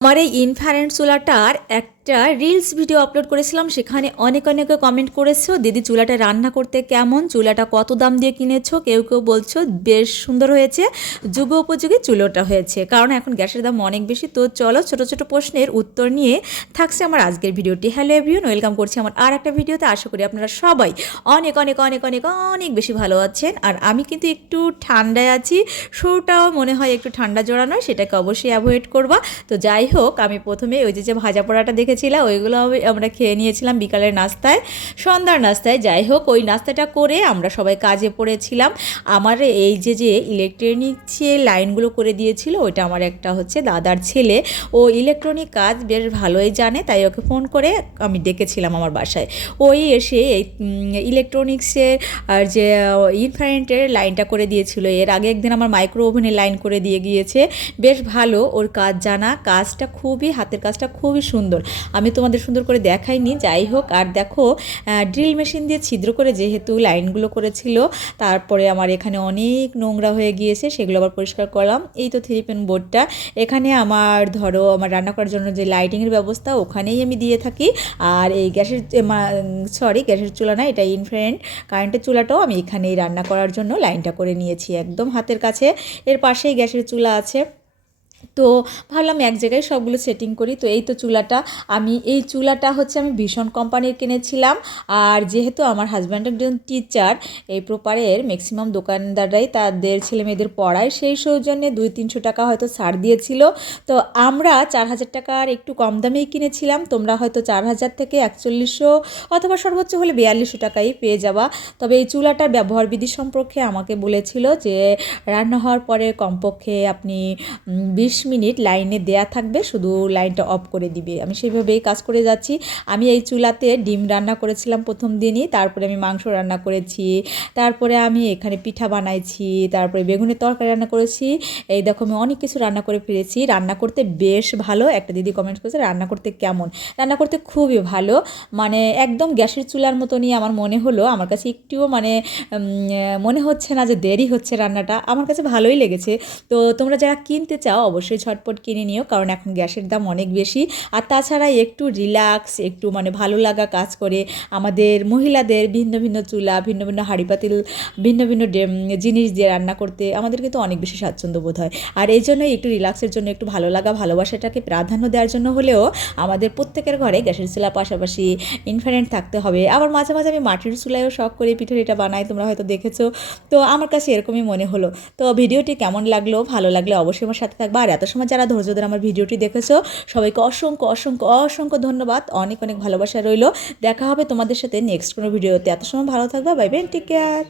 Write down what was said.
আমার এই ইনফ্যারেন্ট চুলাটার একটা রিলস ভিডিও আপলোড করেছিলাম, সেখানে অনেকে কমেন্ট করেছো, দিদি চুলাটা রান্না করতে কেমন, চুলাটা কত দাম দিয়ে কিনেছো, কেউ কেউ বলছো বেশ সুন্দর হয়েছে, যুগ উপযোগী চুলোটা হয়েছে, কারণ এখন গ্যাসের দাম অনেক বেশি। তো চলো ছোট ছোট প্রশ্নের উত্তর নিয়ে থাকছে আমার আজকের ভিডিওটি। হ্যালো এভরিওয়ান, ওয়েলকাম করছি আমার আর একটা ভিডিওতে। আশা করি আপনারা সবাই অনেক অনেক অনেক অনেক অনেক বেশি ভালো আছেন। আর আমি কিন্তু একটু ঠান্ডায় আছি, শোটাও মনে হয় একটু ঠান্ডা জড়ানো, সেটাকে অবশ্যই অ্যাভয়েড করবা। তো যাই হোক, আমি প্রথমে ওই যে ভাজা পোড়াটা দেখেছিলাম ওইগুলো আমরা খেয়ে নিয়েছিলাম বিকালের নাস্তায়, সন্ধ্যার নাস্তায়। যাই হোক, ওই নাস্তাটা করে আমরা সবাই কাজে পড়েছিলাম। আমার এই যে ইলেকট্রনিক্সের লাইনগুলো করে দিয়েছিল, ওইটা আমার একটা হচ্ছে দাদার ছেলে, ও ইলেকট্রনিক কাজ বেশ ভালোই জানে, তাই ওকে ফোন করে আমি ডেকেছিলাম আমার বাসায়। ওই এসে এই ইলেকট্রনিক্সের আর যে ইনফ্রারেন্টের লাইনটা করে দিয়েছিল। এর আগে একদিন আমার মাইক্রো ওভেনের লাইন করে দিয়ে গিয়েছে। বেশ ভালো ওর কাজ জানা, কাজটা খুবই, হাতের কাজটা খুবই সুন্দর। আমি তোমাদের সুন্দর করে দেখাইনি। যাই হোক, আর দেখো ড্রিল মেশিন দিয়ে ছিদ্র করে যেহেতু লাইনগুলো করেছিল, তারপরে আমার এখানে অনেক নোংরা হয়ে গিয়েছে, সেগুলো আবার পরিষ্কার করলাম। এই তো 3 পিন বোর্ডটা, এখানে আমার ধরো আমার রান্না করার জন্য যে লাইটিংয়ের ব্যবস্থা ওখানেই আমি দিয়ে থাকি। আর এই গ্যাসের চুলা না, এটা ইনফ্রারেন্ট কারেন্টের চুলাটাও আমি এখানেই রান্না করার জন্য লাইনটা করে নিয়েছি, একদম হাতের কাছে। এর পাশেই গ্যাসের চুলা আছে। তো ভাবলাম এক জায়গায় সবগুলো সেটিং করি। তো এই তো চুলাটা, এই চুলাটা হচ্ছে আমি ভীষণ কোম্পানির কিনেছিলাম। আর যেহেতু আমার হাজব্যান্ড একজন টিচার, এই প্রপারের ম্যাক্সিমাম দোকানদাররাই তাদের ছেলে মেয়েদের পড়ায়, সেই সৌজন্যে 200-300 টাকা হয়তো ছাড় দিয়েছিল। তো আমরা 4000 টাকার একটু কম দামেই কিনেছিলাম। তোমরা হয়তো 4000 থেকে 4100 অথবা সর্বোচ্চ হলে 4200 টাকাই পেয়ে যাবা। তবে এই চুলাটার ব্যবহার বিধি সম্পর্কে আমাকে বলেছিল যে রান্না হওয়ার পরে কমপক্ষে আপনি 20 মিনিট লাইনে দেয়া থাকবে, শুধু লাইনটা অফ করে দিবে। আমি সেইভাবেই কাজ করে যাচ্ছি। আমি এই চুলাতে ডিম রান্না করেছিলাম প্রথম দিনই, তারপরে আমি মাংস রান্না করেছি, তারপরে আমি এখানে পিঠা বানাইছি, তারপরে বেগুনের তরকারি রান্না করেছি। এই দেখো, আমি অনেক কিছু রান্না করে ফিরেছি। রান্না করতে বেশ ভালো। একটা দিদি কমেন্ট করেছে রান্না করতে কেমন, রান্না করতে খুবই ভালো, মানে একদম গ্যাসের চুলার মতনই আমার মনে হলো। আমার কাছে একটুও মনে হচ্ছে না যে দেরি হচ্ছে, রান্নাটা আমার কাছে ভালোই লেগেছে। তো তোমরা যারা কিনতে চাও অবশ্যই ঝটপট কিনে নিও, কারণ এখন গ্যাসের দাম অনেক বেশি। আর তাছাড়া একটু রিল্যাক্স, একটু ভালো লাগা কাজ করে আমাদের মহিলাদের। ভিন্ন ভিন্ন চুলা, ভিন্ন ভিন্ন হাঁড়ি পাতিল, ভিন্ন ভিন্ন জিনিস দিয়ে রান্না করতে আমাদের কিন্তু অনেক বেশি স্বাচ্ছন্দ্য বোধ হয়। আর এই জন্যই একটু রিল্যাক্সের জন্য, একটু ভালো লাগা ভালোবাসাটাকে প্রাধান্য দেওয়ার জন্য হলেও আমাদের প্রত্যেকের ঘরে গ্যাসের চুলার পাশাপাশি ইনফ্রারেন্ট থাকতে হবে। আবার মাঝে মাঝে আমি মাটির চুলায়ও শখ করে পিঠা বানাই, তোমরা হয়তো দেখেছো। তো আমার কাছে এরকমই মনে হলো। তো ভিডিওটি কেমন লাগলো, ভালো লাগলে অবশ্যই আমার সাথে থাকবা। আর এত সময় যারা ধৈর্য ধরে আমার ভিডিওটি দেখেছো, সবাইকে অসংখ্য অসংখ্য অসংখ্য ধন্যবাদ, অনেক অনেক ভালোবাসা রইলো। দেখা হবে তোমাদের সাথে নেক্সট কোনো ভিডিওতে। এত সময় ভালো থাকবা, বাই বাই, টেক কেয়ার।